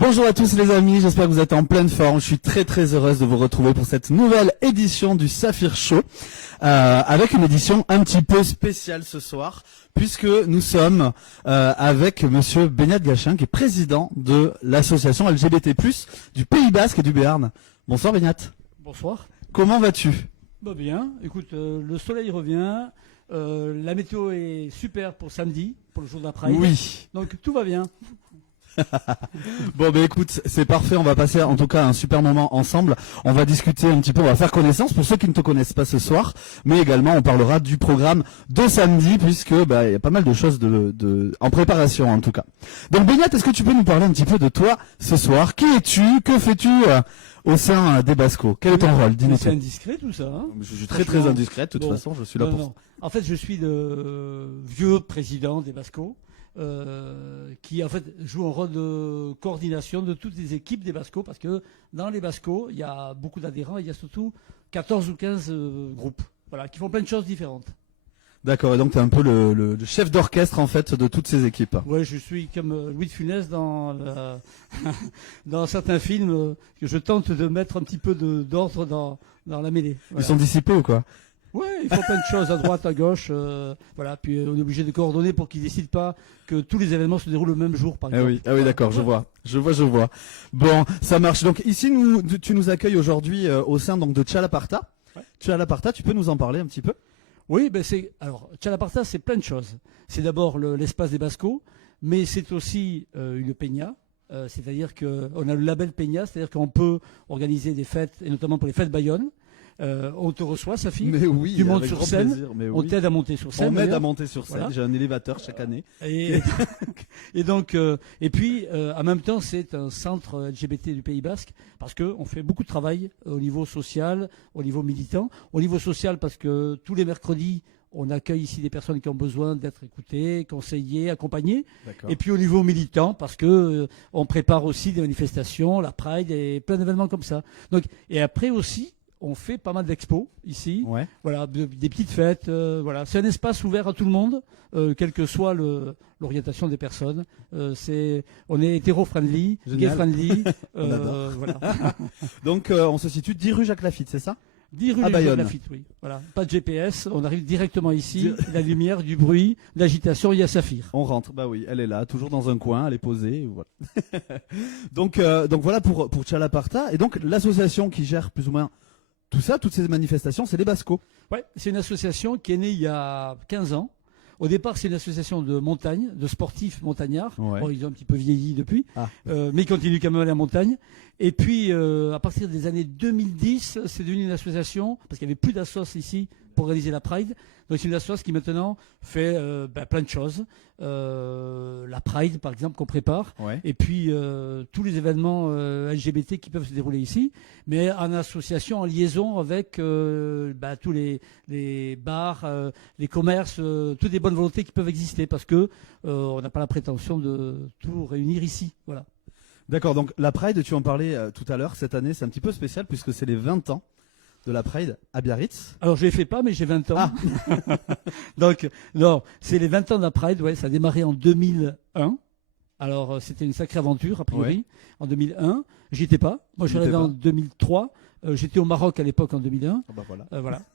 Bonjour à tous les amis, j'espère que vous êtes en pleine forme. Je suis très très heureuse de vous retrouver pour cette nouvelle édition du Saphir Show, avec une édition un petit peu spéciale ce soir, puisque nous sommes avec monsieur Beñat Gachin, qui est président de l'association LGBT+, du Pays Basque et du Béarn. Bonsoir Beñat. Bonsoir. Comment vas-tu? Bah bien, écoute, le soleil revient, la météo est super pour samedi, pour le jour d'après. Oui. Donc tout va bien. Bon ben écoute, c'est parfait, on va passer en tout cas un super moment ensemble. On va discuter un petit peu, on va faire connaissance pour ceux qui ne te connaissent pas ce soir, mais également on parlera du programme de samedi puisque il y a pas mal de choses en préparation en tout cas. Donc Beñat, est-ce que tu peux nous parler un petit peu de toi ce soir? Qui es-tu? Que fais-tu au sein des Bascos? Quel est ton rôle? Dis-nous. C'est indiscret tout ça. Hein, je suis très très indiscret, de toute façon, je suis là pour ça. En fait, je suis le vieux président des Bascos. Qui en fait joue un rôle de coordination de toutes les équipes des Bascos, parce que dans les Bascos, il y a beaucoup d'adhérents, il y a surtout 14 ou 15 groupes, voilà, qui font plein de choses différentes. D'accord, et donc tu es un peu le chef d'orchestre en fait de toutes ces équipes. Oui, je suis comme Louis de Funès dans certains films que je tente de mettre un petit peu d'ordre dans la mêlée. Voilà. Ils sont dissipés ou quoi? Oui, il faut plein de choses à droite, à gauche, voilà. Puis on est obligé de coordonner pour qu'ils décident pas que tous les événements se déroulent le même jour, par exemple. Ah oui, d'accord, je vois. Bon, ça marche. Donc ici, tu nous accueilles aujourd'hui au sein donc de Tchalaparta. Ouais. Tchalaparta, tu peux nous en parler un petit peu? Oui, alors Tchalaparta, c'est plein de choses. C'est d'abord l'espace des Bascos, mais c'est aussi une peña. C'est-à-dire qu'on a le label peña, c'est-à-dire qu'on peut organiser des fêtes, et notamment pour les fêtes Bayonne. On te reçoit, Safi. Mais oui, tu montes sur scène. Plaisir, mais on t'aide à monter sur scène. On m'aide à monter sur scène. Voilà. J'ai un élévateur chaque année. Et donc, en même temps, c'est un centre LGBT du Pays Basque, parce qu'on fait beaucoup de travail au niveau social, au niveau militant. Au niveau social, parce que tous les mercredis, on accueille ici des personnes qui ont besoin d'être écoutées, conseillées, accompagnées. Et puis au niveau militant, parce que on prépare aussi des manifestations, la Pride et plein d'événements comme ça. Donc, et après aussi, on fait pas mal d'expos ici, ouais. Voilà, des petites fêtes. Voilà, c'est un espace ouvert à tout le monde, quelle que soit l'orientation des personnes. On est hétéro-friendly, gay-friendly. Voilà. Donc on se situe 10 rue Jacques Lafitte, c'est ça? 10 rue Jacques Lafitte, oui. Voilà. Pas de GPS, on arrive directement ici. La lumière, du bruit, l'agitation, il y a Saphir. On rentre, bah oui, elle est là, toujours dans un coin, elle est posée. Voilà. donc voilà pour Tchalaparta. Et donc l'association qui gère plus ou moins tout ça, toutes ces manifestations, c'est les Bascos. Oui, c'est une association qui est née il y a 15 ans. Au départ, c'est une association de montagne, de sportifs montagnards. Ouais. Bon, ils ont un petit peu vieilli depuis, mais ils continuent quand même à aller en montagne. Et puis, à partir des années 2010, c'est devenu une association, parce qu'il n'y avait plus d'assos ici pour réaliser la Pride. Donc c'est une association qui maintenant fait plein de choses. La Pride, par exemple, qu'on prépare. Ouais. Et puis, tous les événements LGBT qui peuvent se dérouler ici. Mais en association, en liaison avec tous les bars, les commerces, toutes les bonnes volontés qui peuvent exister. Parce que on n'a pas la prétention de tout réunir ici. Voilà. D'accord, donc la Pride, tu en parlais tout à l'heure, cette année c'est un petit peu spécial puisque c'est les 20 ans de la Pride à Biarritz. Alors je ne les fais pas, mais j'ai 20 ans. Ah. Donc, non, c'est les 20 ans de la Pride, ouais, ça a démarré en 2001. Alors c'était une sacrée aventure, a priori, en 2001. J'y étais pas, moi je suis arrivé en 2003. J'étais au Maroc à l'époque en 2001. Ah bah voilà.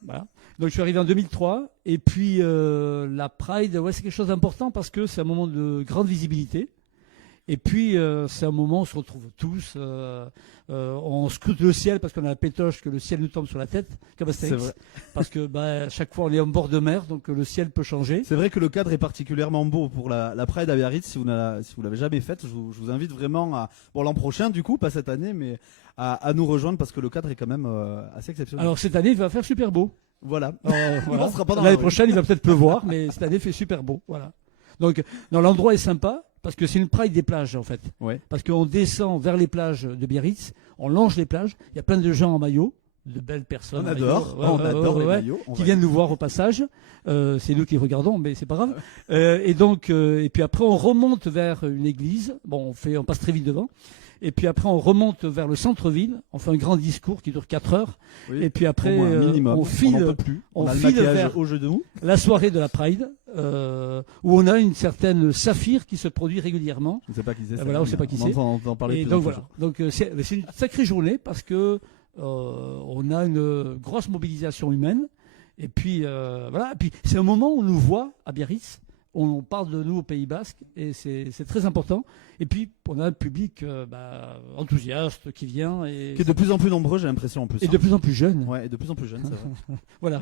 Voilà. Donc je suis arrivé en 2003. Et puis la Pride, ouais, c'est quelque chose d'important parce que c'est un moment de grande visibilité. Et puis, c'est un moment où on se retrouve tous, on scrute le ciel parce qu'on a la pétoche que le ciel nous tombe sur la tête, comme Astérix. Parce que à chaque fois, on est en bord de mer, donc le ciel peut changer. C'est vrai que le cadre est particulièrement beau pour la Pride à Biarritz. Si vous l'avez jamais faite, je vous invite vraiment l'an prochain, du coup, pas cette année, mais à nous rejoindre parce que le cadre est quand même assez exceptionnel. Alors, cette année, il va faire super beau. Voilà. Voilà. L'année prochaine, il va peut-être pleuvoir, mais cette année, il fait super beau. Voilà. Donc, l'endroit est sympa. Parce que c'est une Pride des plages, en fait. Ouais. Parce qu'on descend vers les plages de Biarritz, on longe les plages, il y a plein de gens en maillot, de belles personnes. On adore les maillots. Qui viennent nous voir au passage. C'est nous qui regardons, mais c'est pas grave. Et puis après, on remonte vers une église. Bon, on passe très vite devant. Et puis après, on remonte vers le centre-ville. On fait un grand discours qui dure 4 heures. Oui, et puis après, on file vers au jeu de nous. La soirée de la Pride, où on a une certaine Saphir qui se produit régulièrement. Je ne sais pas qui c'est. Voilà, on ne sait pas qui c'est. On va en parler. Et donc voilà. Donc c'est une sacrée journée parce que on a une grosse mobilisation humaine. Et puis voilà. Et puis c'est un moment où on nous voit à Biarritz. On parle de nous au Pays Basque et c'est très important. Et puis on a un public enthousiaste qui vient et qui est de plus en plus nombreux, j'ai l'impression en plus. Et de plus en plus jeune. Ouais, et de plus en plus jeune, c'est vrai. Voilà.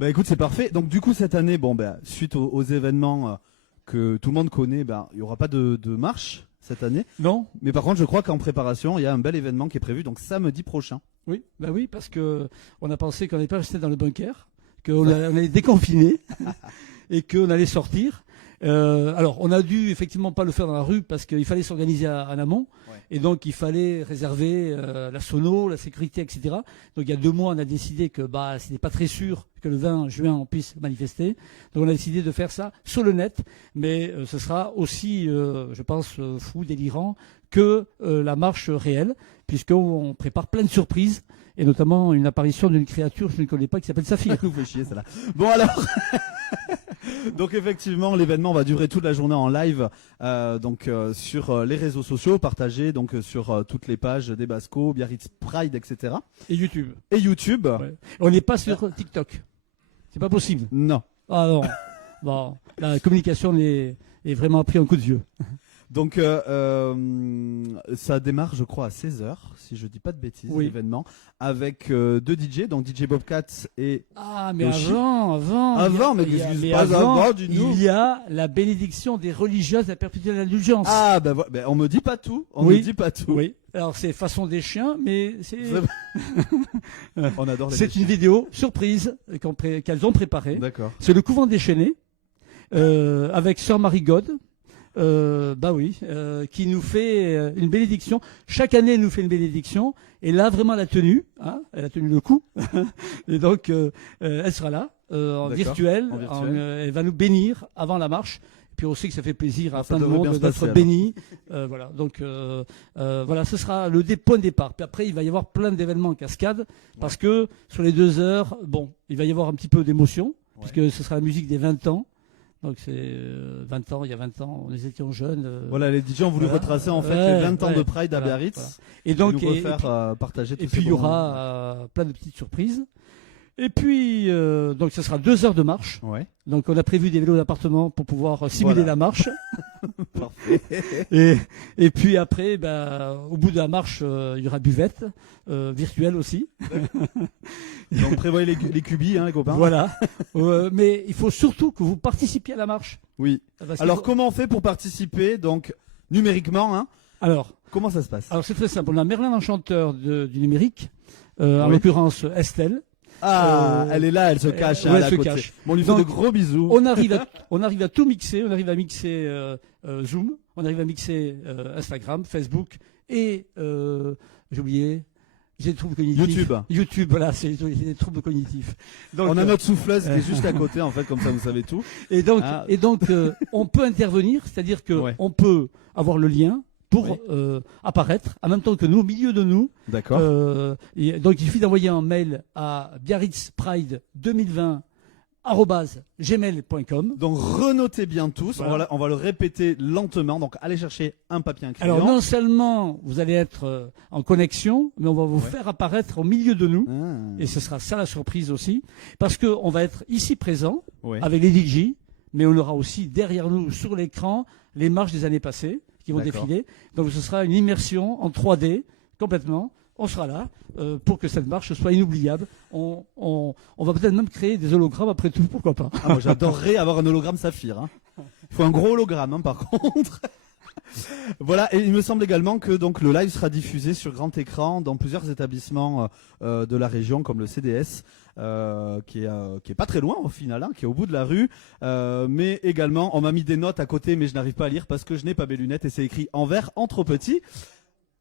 Bah écoute, c'est parfait. Donc du coup cette année, suite aux événements que tout le monde connaît, il n'y aura pas de marche cette année. Non. Mais par contre, je crois qu'en préparation, il y a un bel événement qui est prévu, donc samedi prochain. Oui, oui, parce que on a pensé qu'on n'allait pas rester dans le bunker, qu'on allait déconfiner. Et qu'on allait sortir. Alors, on a dû effectivement pas le faire dans la rue parce qu'il fallait s'organiser en amont. Ouais. Et donc, il fallait réserver la sono, la sécurité, etc. Donc, il y a 2 mois, on a décidé que ce n'était pas très sûr que le 20 juin, on puisse manifester. Donc, on a décidé de faire ça sur le net. Mais ce sera aussi, je pense, fou, délirant que la marche réelle, puisqu'on prépare plein de surprises. Et notamment une apparition d'une créature que je ne connais pas qui s'appelle Saphir. Ça nous fait chier, celle-là. Bon alors, donc effectivement, l'événement va durer toute la journée en live, sur les réseaux sociaux, partagés donc sur toutes les pages des Bascos, Biarritz Pride, etc. Et YouTube. Ouais. On n'est pas sur TikTok. C'est pas possible. Non. Ah non. Bon, la communication est vraiment pris un coup de vieux. Donc ça démarre, je crois, à 16h, si je dis pas de bêtises, l'événement, avec 2 DJ, donc DJ Bobcat et mais Yoshi. Avant, mais il y a la bénédiction des religieuses à perpétuelle indulgence. Ah, on me dit pas tout, me dit pas tout. Oui, alors c'est façon des chiens, mais c'est... On adore les C'est une vidéo surprise qu'elles ont préparée. D'accord. C'est le couvent déchaîné, avec Sœur Marie God. Qui nous fait une bénédiction. Chaque année, elle nous fait une bénédiction. Et là, vraiment, elle a tenu le coup. Et donc, elle sera là, en virtuel. Elle va nous bénir avant la marche. Et puis aussi que ça fait plaisir à plein de monde d'être béni. Voilà. Donc, ce sera le point de départ. Puis après, il va y avoir plein d'événements en cascade. Parce que sur les 2 heures, il va y avoir un petit peu d'émotion. Puisque ce sera la musique des 20 ans. Donc c'est 20 ans, il y a 20 ans, nous étions jeunes. Voilà, les DJ ont voulu retracer en fait les 20 ans de Pride à Biarritz. Voilà. Et donc, partager tout ça. Et puis il y aura plein de petites surprises. Et puis, donc ce sera 2 heures de marche. Ouais. Donc on a prévu des vélos d'appartement pour pouvoir simuler la marche. Parfait. Et puis après, au bout de la marche, il y aura buvette, virtuelle aussi. Donc prévoyez les cubis, les copains. Voilà. Mais il faut surtout que vous participiez à la marche. Oui. Alors comment on fait pour participer, donc numériquement Alors, comment ça se passe? Alors c'est très simple. On a Merlin l'enchanteur du numérique, en l'occurrence Estelle. Elle est là, elle se cache. Elle se cache. Bon, on lui fait de gros bisous. On arrive à tout mixer. On arrive à mixer Zoom. On arrive à mixer Instagram, Facebook et j'ai oublié. J'ai des troubles cognitifs. YouTube, voilà, c'est des troubles cognitifs. Donc, on a notre souffleuse qui est juste à côté, en fait, comme ça vous savez tout. Et donc, on peut intervenir, c'est-à-dire que on peut avoir le lien pour apparaître en même temps que nous, au milieu de nous. D'accord. Donc il suffit d'envoyer un mail à biarritzpride2020@gmail.com. Donc renotez bien tous, voilà. on va le répéter lentement, donc allez chercher un papier, un crayon. Alors non seulement vous allez être en connexion, mais on va vous faire apparaître au milieu de nous, et ce sera ça la surprise aussi, parce qu'on va être ici présent avec les DJ, mais on aura aussi derrière nous sur l'écran les marches des années passées qui vont défiler. Donc ce sera une immersion en 3D complètement. On sera là pour que cette marche soit inoubliable. On va peut-être même créer des hologrammes après tout, pourquoi pas. Moi j'adorerais avoir un hologramme Saphir. Il faut un gros hologramme par contre. Voilà, et il me semble également que donc le live sera diffusé sur grand écran dans plusieurs établissements de la région comme le CDS. Qui est pas très loin au final, qui est au bout de la rue, mais également on m'a mis des notes à côté mais je n'arrive pas à lire parce que je n'ai pas mes lunettes et c'est écrit en vert en trop petit.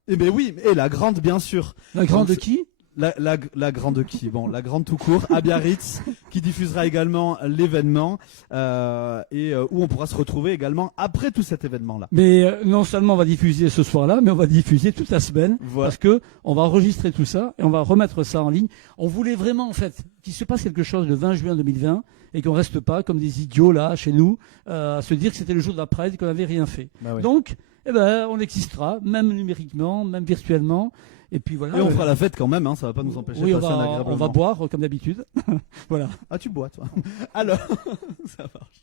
Eh bien oui, et la grande bien sûr. La grande de qui? La grande qui, bon, la grande tout court, à Biarritz, qui diffusera également l'événement et où on pourra se retrouver également après tout cet événement-là. Mais non seulement on va diffuser ce soir-là, mais on va diffuser toute la semaine, parce que on va enregistrer tout ça et on va remettre ça en ligne. On voulait vraiment en fait qu'il se passe quelque chose le 20 juin 2020 et qu'on reste pas comme des idiots là chez nous à se dire que c'était le jour de la Pride et qu'on n'avait rien fait. Bah oui. Donc, on existera, même numériquement, même virtuellement. Et puis voilà. Et on fera la fête quand même, hein, ça va pas nous empêcher de passer un agréable moment. On va boire comme d'habitude. Voilà. Ah, tu bois toi. Alors, ça marche.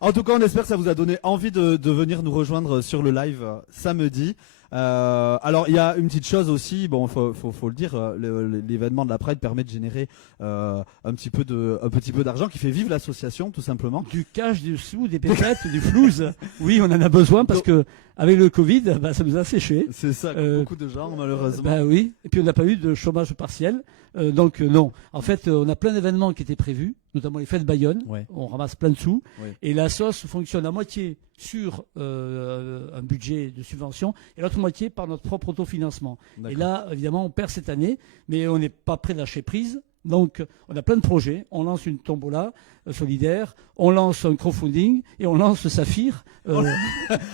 En tout cas, on espère que ça vous a donné envie de venir nous rejoindre sur le live samedi. Alors il y a une petite chose aussi, bon faut le dire, l'événement de la Pride permet de générer un petit peu d'argent qui fait vivre l'association tout simplement. Du cash, du sous, des pépettes, du flouze. Oui, on en a besoin parce que avec le Covid, ça nous a séché. C'est ça, beaucoup de gens malheureusement. Bah oui, et puis on n'a pas eu de chômage partiel. Donc non, en fait on a plein d'événements qui étaient prévus, notamment les fêtes Bayonne, ouais. On ramasse plein de sous, ouais. Et la sauce fonctionne à moitié sur un budget de subvention et l'autre moitié par notre propre autofinancement. Et là, évidemment, on perd cette année, mais on n'est pas prêt de lâcher prise. Donc, on a plein de projets. On lance une tombola solidaire, on lance un crowdfunding et on lance Saphir.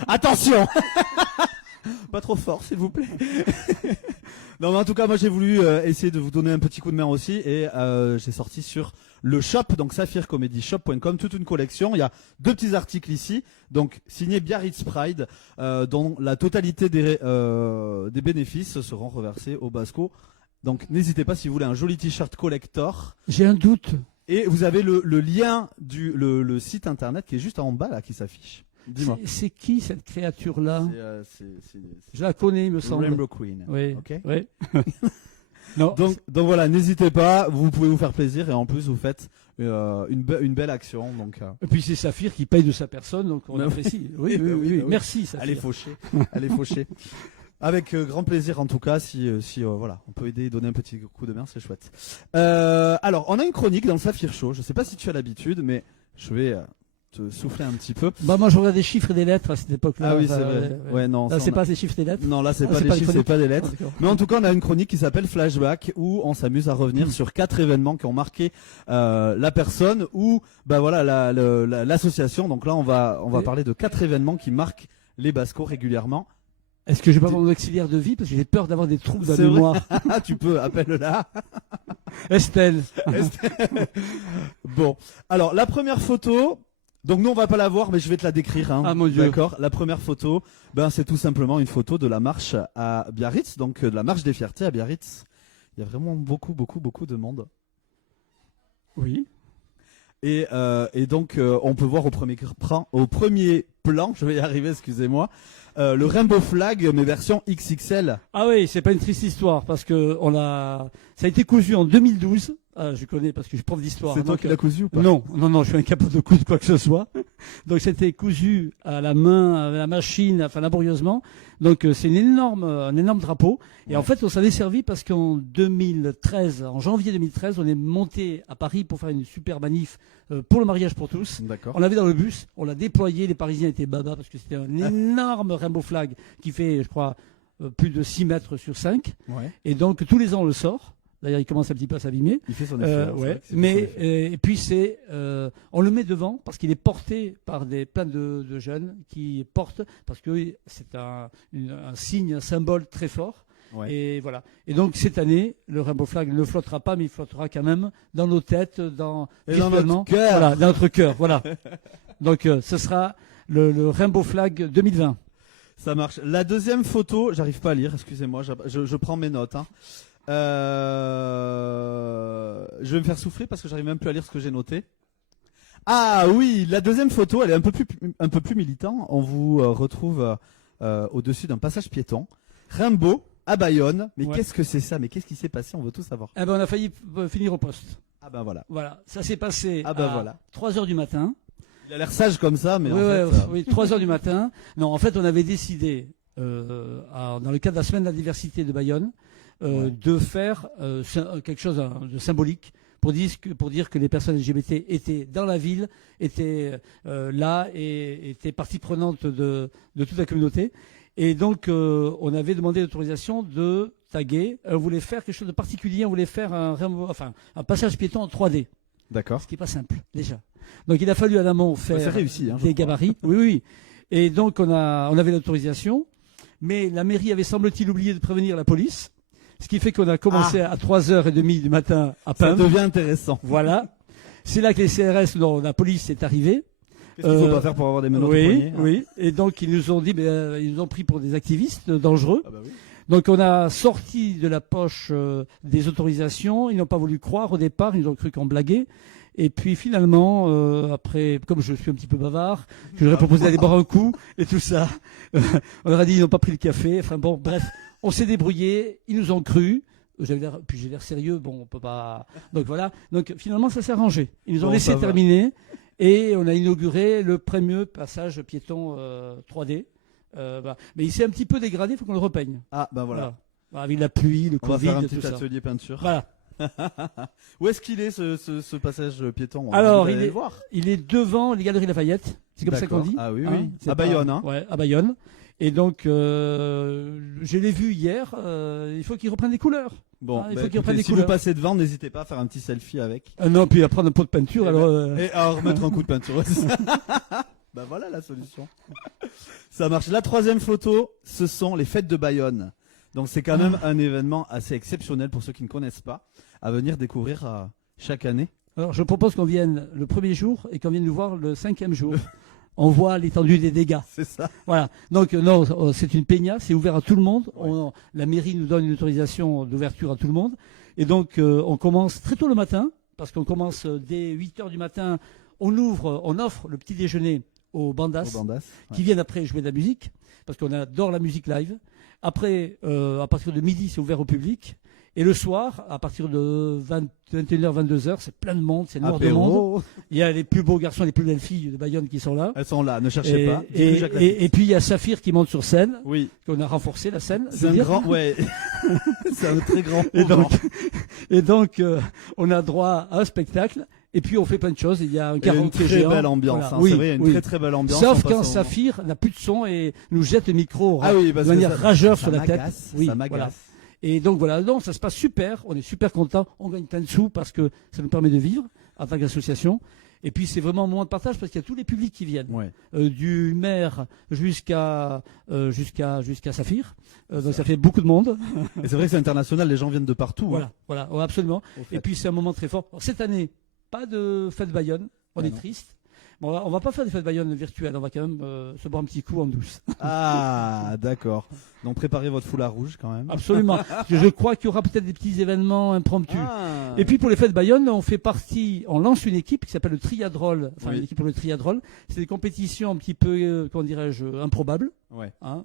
Attention pas trop fort, s'il vous plaît. Non, mais en tout cas, moi, j'ai voulu essayer de vous donner un petit coup de main aussi, et j'ai sorti sur le shop, donc saphircomedyshop.com, toute une collection. Il y a 2 petits articles ici, donc signé Biarritz Pride, dont la totalité des bénéfices seront reversés au Basco. Donc, n'hésitez pas si vous voulez un joli t-shirt collector. J'ai un doute. Et vous avez le lien le site internet qui est juste en bas là, qui s'affiche. Dis-moi. C'est qui cette créature-là? Je la connais, il me semble. Rainbow Queen. Oui. Okay. Oui. Non. Donc voilà, n'hésitez pas, vous pouvez vous faire plaisir et en plus vous faites une belle action. Donc, Et puis c'est Saphir qui paye de sa personne, donc on apprécie. Oui. Merci Saphir. Allez faucher. Avec grand plaisir en tout cas, si voilà, on peut aider, donner un petit coup de main, c'est chouette. Alors, on a une chronique dans le Saphir Show. Je sais pas si tu as l'habitude, mais je vais te souffler un petit peu. Bah moi je regarde des chiffres et des lettres à cette époque-là. Ah oui, c'est vrai. Ouais, non. Là, c'est pas des chiffres et des lettres. Non, là c'est pas des chiffres, c'est pas des lettres. Ah, mais en tout cas, on a une chronique qui s'appelle Flashback où on s'amuse à revenir sur 4 événements qui ont marqué la personne ou bah voilà l'association. Donc là, on va parler de 4 événements qui marquent les Bascos régulièrement. Est-ce que je vais pas mon auxiliaire de vie parce que j'ai peur d'avoir des trous dans la mémoire. Tu peux, appelle-la. Estelle. Bon, alors la première photo. Donc nous on va pas la voir, mais je vais te la décrire. Hein. Ah mon Dieu. D'accord. La première photo, c'est tout simplement une photo de la marche à Biarritz, donc de la marche des fiertés à Biarritz. Il y a vraiment beaucoup de monde. Oui. Et donc on peut voir au premier plan, je vais y arriver, excusez-moi, le Rainbow Flag mais version XXL. Ah oui, c'est pas une triste histoire parce que ça a été cousu en 2012. Ah, je connais parce que je suis prof d'histoire. C'est toi qui l'as cousu ou pas? Non, je suis incapable de coudre quoi que ce soit. Donc c'était cousu à la main, à la machine, enfin laborieusement. Donc c'est un énorme drapeau. Et en fait, on s'en est servi parce qu'en 2013, en janvier 2013, on est monté à Paris pour faire une super manif pour le mariage pour tous. D'accord. On l'avait dans le bus, on l'a déployé, les Parisiens étaient baba parce que c'était un énorme Rainbow Flag qui fait, je crois, plus de 6 mètres sur 5. Ouais. Et donc tous les ans on le sort. D'ailleurs, il commence un petit peu à s'abîmer. Il fait son effet. Ouais. Mais et puis on le met devant parce qu'il est porté par plein de jeunes qui portent parce que c'est un signe, un symbole très fort. Ouais. Et voilà. Et donc cette année, le Rainbow Flag ne flottera pas, mais il flottera quand même dans nos têtes, dans notre cœur. Voilà, dans notre cœur. Voilà. Donc ce sera le Rainbow Flag 2020. Ça marche. La deuxième photo, j'arrive pas à lire. Excusez-moi, je prends mes notes. Hein. Je vais me faire souffler parce que j'arrive même plus à lire ce que j'ai noté. Ah oui, la deuxième photo, elle est un peu plus militant. On vous retrouve au-dessus d'un passage piéton. Rainbow à Bayonne. Mais qu'est-ce que c'est ça? Mais qu'est-ce qui s'est passé? On veut tout savoir. On a failli finir au poste. Ah ben voilà. Voilà, ça s'est passé à 3h du matin. Il a l'air sage comme ça, mais oui, 3h du matin. Non, en fait, on avait décidé, dans le cadre de la semaine de la diversité de Bayonne, de faire quelque chose de symbolique pour dire que les personnes LGBT étaient dans la ville, étaient là et étaient partie prenante de toute la communauté. Et donc, on avait demandé l'autorisation de tagué. On voulait faire quelque chose de particulier. On voulait faire un passage piéton en 3D. D'accord. Ce qui n'est pas simple, déjà. Donc, il a fallu à l'amont faire réussi, des gabarits. Oui. Et donc, on avait l'autorisation. Mais la mairie avait, semble-t-il, oublié de prévenir la police. Ce qui fait qu'on a commencé à 3h30 du matin à peindre. Ça devient intéressant. Voilà. C'est là que les CRS, la police est arrivée. Qu'est-ce qu'il ne faut pas faire pour avoir des menottes au poignet, hein. Oui. Et donc, ils nous ont dit, ils nous ont pris pour des activistes dangereux. Ah bah oui. Donc, on a sorti de la poche des autorisations. Ils n'ont pas voulu croire au départ. Ils ont cru qu'on blaguait. Et puis, finalement, après, comme je suis un petit peu bavard, je leur ai proposé d'aller boire un coup et tout ça. On leur a dit, ils n'ont pas pris le café. Enfin bon, bref, on s'est débrouillé. Ils nous ont cru. Puis j'ai l'air sérieux. Bon, on peut pas. Donc voilà. Donc, finalement, ça s'est arrangé. Ils nous ont laissé terminer. Et on a inauguré le premier passage piéton 3D. Mais il s'est un petit peu dégradé, il faut qu'on le repeigne. Ah, ben voilà. Avec la pluie, le Covid, on va faire un tout petit ça. atelier peinture. Voilà. Où est-ce qu'il est ce passage piéton? Alors, il est devant les Galeries Lafayette. C'est comme ça qu'on dit. Ah oui, oui. À Bayonne. Hein. Ouais, à Bayonne. Et donc, je l'ai vu hier. Il faut qu'il reprenne des couleurs. Bon, si vous passez devant, n'hésitez pas à faire un petit selfie avec. Non, puis à prendre un pot de peinture. Et à remettre un coup de peinture aussi. Bah voilà la solution. Ça marche. La troisième photo, ce sont les fêtes de Bayonne. Donc c'est quand même un événement assez exceptionnel pour ceux qui ne connaissent pas, à venir découvrir chaque année. Alors je propose qu'on vienne le premier jour et qu'on vienne nous voir le 5e jour. On voit l'étendue des dégâts. C'est ça. Voilà. Donc non, c'est une peña, c'est ouvert à tout le monde. Ouais. La mairie nous donne une autorisation d'ouverture à tout le monde. Et donc on commence très tôt le matin, parce qu'on commence dès 8h du matin. On offre le petit déjeuner aux bandas, qui viennent après jouer de la musique, parce qu'on adore la musique live. Après, à partir de midi, c'est ouvert au public. Et le soir, à partir de 21h, 22h, c'est plein de monde, c'est noir de monde. Il y a les plus beaux garçons et les plus belles filles de Bayonne qui sont là. Elles sont là, ne cherchez pas. Et puis il y a Saphir qui monte sur scène. Oui. Qu'on a renforcé la scène. C'est un grand, ouais. C'est un très grand. Et donc, on a droit à un spectacle. Et puis on fait plein de choses. Il y a un karaoké géant. Une très belle ambiance. Voilà. Hein, oui, c'est vrai, une très très belle ambiance. Sauf quand Saphir n'a plus de son et nous jette le micro de manière rageure sur la tête. Oui, ça m'agace. Voilà. Et donc voilà, non, ça se passe super. On est super content. On gagne plein de sous parce que ça nous permet de vivre en tant qu'association. Et puis c'est vraiment un moment de partage parce qu'il y a tous les publics qui viennent, du maire jusqu'à Saphir. Donc ça fait beaucoup de monde. Et c'est vrai que c'est international. Les gens viennent de partout. Voilà, absolument. Et puis c'est un moment très fort. Alors, cette année, pas de fête Bayonne. On est triste. Bon, on va pas faire des fêtes Bayonne virtuelles, on va quand même se boire un petit coup en douce. Ah, d'accord. Donc préparez votre foulard rouge quand même. Absolument. Je crois qu'il y aura peut-être des petits événements impromptus. Ah. Et puis pour les fêtes Bayonne, on lance une équipe qui s'appelle le Triadrol. Enfin, une équipe pour le Triadrol. C'est des compétitions un petit peu, comment dirais-je, improbables. Ouais. Hein,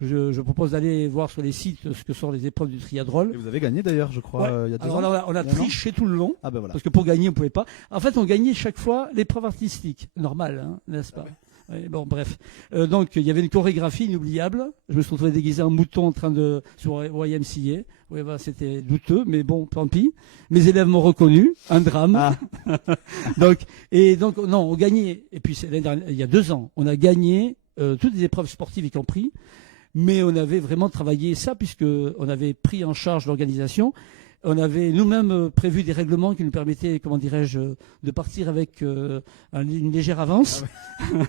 je propose d'aller voir sur les sites ce que sont les épreuves du Triadrol. Et vous avez gagné d'ailleurs, je crois, il y a 2 ans. Alors, on a triché tout le long. Ah ben voilà. Parce que pour gagner, on pouvait pas. En fait, on gagnait chaque fois l'épreuve artistique. Normal, hein, n'est-ce pas? Oui, bon, bref. Donc, il y avait une chorégraphie inoubliable. Je me suis retrouvé déguisé en mouton en train de sur YMCA. Oui, c'était douteux, mais bon, tant pis. Mes élèves m'ont reconnu. Un drame. Ah. donc, non, on gagnait. Et puis, il y a 2 ans, on a gagné toutes les épreuves sportives y compris. Mais on avait vraiment travaillé ça puisque on avait pris en charge l'organisation. On avait nous-mêmes prévu des règlements qui nous permettaient, comment dirais-je, de partir avec une légère avance. Ah ouais.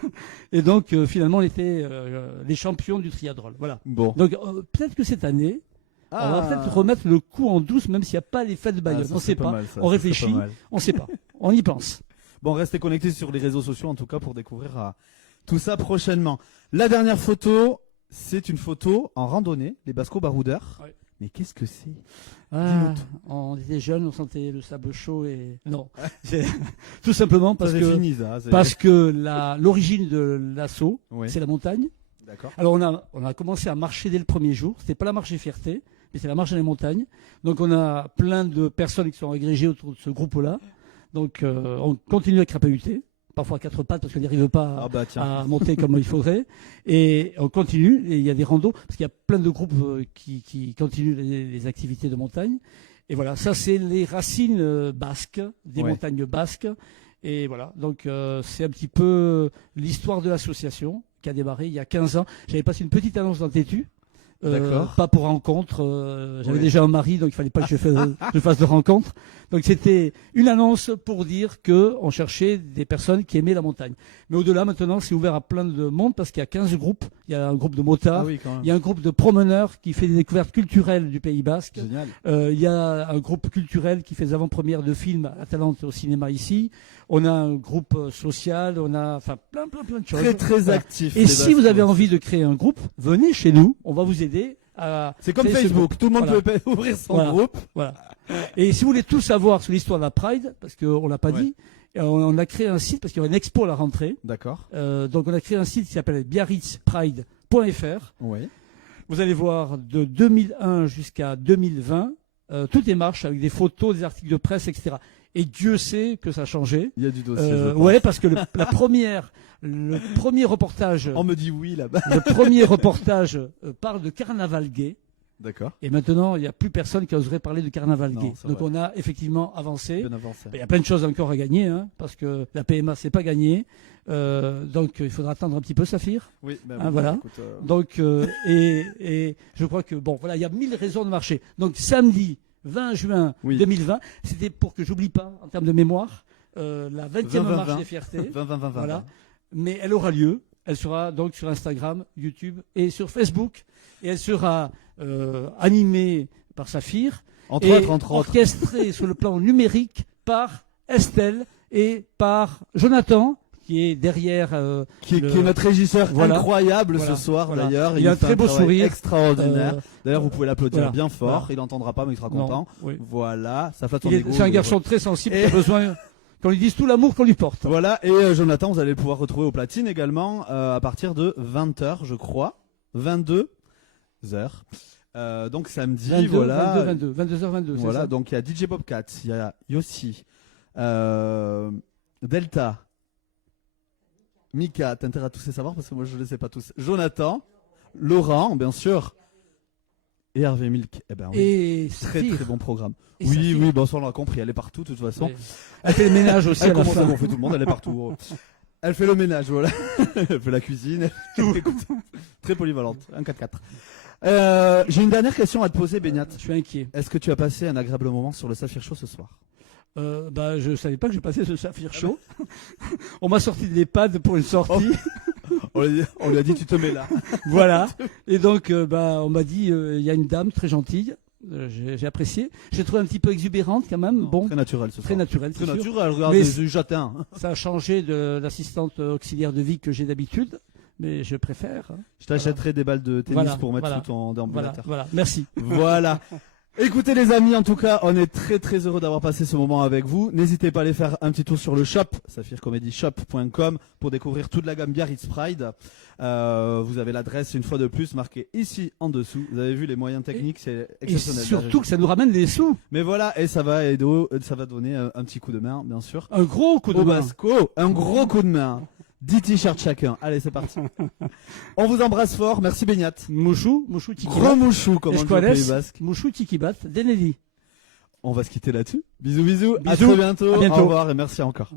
Et donc, finalement, on était les champions du triadrol. Voilà. Bon. Donc, peut-être que cette année, on va peut-être remettre le coup en douce, même s'il n'y a pas les fêtes de Bayonne. On ne sait pas. On réfléchit. On ne sait pas. On y pense. Bon, restez connectés sur les réseaux sociaux, en tout cas, pour découvrir tout ça prochainement. La dernière photo, c'est une photo en randonnée, les Basco Baroudeurs. Ouais. Mais qu'est-ce que c'est? On était jeunes, on sentait le sable chaud et non, tout simplement parce que l'origine de l'assaut, c'est la montagne. Alors on a commencé à marcher dès le premier jour. C'était pas la marche des fiertés, mais c'est la marche dans les montagnes. Donc on a plein de personnes qui sont agrégées autour de ce groupe-là. Donc on continue à crapahuter. Parfois à 4 pattes parce qu'on n'y arrive pas à monter comme il faudrait. Et on continue, et il y a des randos, parce qu'il y a plein de groupes qui continuent les activités de montagne. Et voilà, ça c'est les racines basques, des montagnes basques. Et voilà, donc c'est un petit peu l'histoire de l'association qui a démarré il y a 15 ans. J'avais passé une petite annonce dans Tétu. Pas pour rencontre. J'avais déjà un mari, donc il fallait pas que je fasse de rencontre. Donc c'était une annonce pour dire que on cherchait des personnes qui aimaient la montagne. Mais au-delà, maintenant, c'est ouvert à plein de monde parce qu'il y a 15 groupes. Il y a un groupe de motards, il y a un groupe de promeneurs qui fait des découvertes culturelles du Pays Basque. Génial. Il y a un groupe culturel qui fait des avant-premières de films à Talente au cinéma ici. On a un groupe social, on a plein de choses. Très très actif. Et si vous avez envie de créer un groupe, venez chez nous, on va vous aider. C'est comme Facebook, tout le monde peut ouvrir son groupe. Voilà. Et si vous voulez tout savoir sur l'histoire de la Pride, parce qu'on l'a pas dit, on a créé un site parce qu'il y aura une expo à la rentrée. D'accord. Donc on a créé un site qui s'appelle biarritzpride.fr. Oui. Vous allez voir de 2001 jusqu'à 2020, toutes les marches avec des photos, des articles de presse, etc. Et Dieu sait que ça a changé. Il y a du dossier. Ouais, parce que le premier reportage. On me dit oui là-bas. Le premier reportage parle de carnaval gay. D'accord. Et maintenant, il n'y a plus personne qui oserait parler de carnaval gay. Donc vrai. on a effectivement avancé. Bien avancé. Il y a plein de choses encore à gagner, hein, parce que la PMA c'est pas gagné. Donc il faudra attendre un petit peu, Saphir. Oui. Voilà. Écoute, Donc et je crois que il y a 1000 raisons de marcher. Donc samedi 20 juin 2020, c'était pour que j'oublie pas en termes de mémoire la 20e marche des fiertés. 20. Voilà. Mais elle aura lieu. Elle sera donc sur Instagram, YouTube et sur Facebook. Et elle sera animée par Saphir. Entre autres. Orchestrée sur le plan numérique par Estelle et par Jonathan, qui est derrière. Qui est notre régisseur incroyable ce soir d'ailleurs. Il a un très beau sourire. Extraordinaire. D'ailleurs, vous pouvez l'applaudir bien fort. Il n'entendra pas, mais il sera content. Oui. Voilà. Ça fait son ego. C'est un garçon très sensible qui a besoin qu'on lui dise tout l'amour qu'on lui porte. Voilà. Et Jonathan, vous allez pouvoir retrouver au platine également à partir de 20h, je crois. 22h. Donc samedi, 22h22. Voilà, donc il y a DJ Popcat, il y a Yossi, Delta, Mika, t'as intérêt à tous les savoir parce que moi je ne les sais pas tous. Jonathan, Laurent, bien sûr, et Hervé Milk. Eh ben oui, et très très bon programme. Et oui, bon, ça on l'a compris, elle est partout de toute façon. Oui. Elle fait le ménage aussi. Elle commence à gonfler tout le monde, elle est partout. Elle fait le ménage, voilà. Elle fait la cuisine, tout. Écoute, très polyvalente, un 4x4. J'ai une dernière question à te poser, Beignat. Je suis inquiet. Est-ce que tu as passé un agréable moment sur le Saphir Show ce soir? Je savais pas que je passais ce Saphir Show. On m'a sorti de l'EHPAD pour une sortie. On lui a dit tu te mets là. Voilà. Et donc on m'a dit il y a une dame très gentille. J'ai apprécié. J'ai trouvé un petit peu exubérante quand même. Non, très naturel ce soir. Très naturel. Très naturel. Regardez du jatin. Ça a changé de l'assistante auxiliaire de vie que j'ai d'habitude. Mais je préfère. Je t'achèterai des balles de tennis pour mettre sous ton déambulateur. Voilà. Merci. Voilà. Écoutez les amis, en tout cas, on est très très heureux d'avoir passé ce moment avec vous. N'hésitez pas à aller faire un petit tour sur le shop, saphircomedyshop.com, pour découvrir toute la gamme Biarritz Pride. Vous avez l'adresse une fois de plus marquée ici en dessous. Vous avez vu les moyens techniques, c'est exceptionnel. Et surtout que ça nous ramène des sous. Mais voilà, et ça va donner un petit coup de main, bien sûr. Un gros coup de main. Basco, un gros coup de main. 10 t-shirts chacun. Allez, c'est parti. On vous embrasse fort. Merci Beignat. Mouchou tiki bat. Gros mouchou, comme on dit au Pays Basque. Mouchou tiki bat. Deneli. On va se quitter là-dessus. Bisous. À très bientôt. Au revoir et merci encore.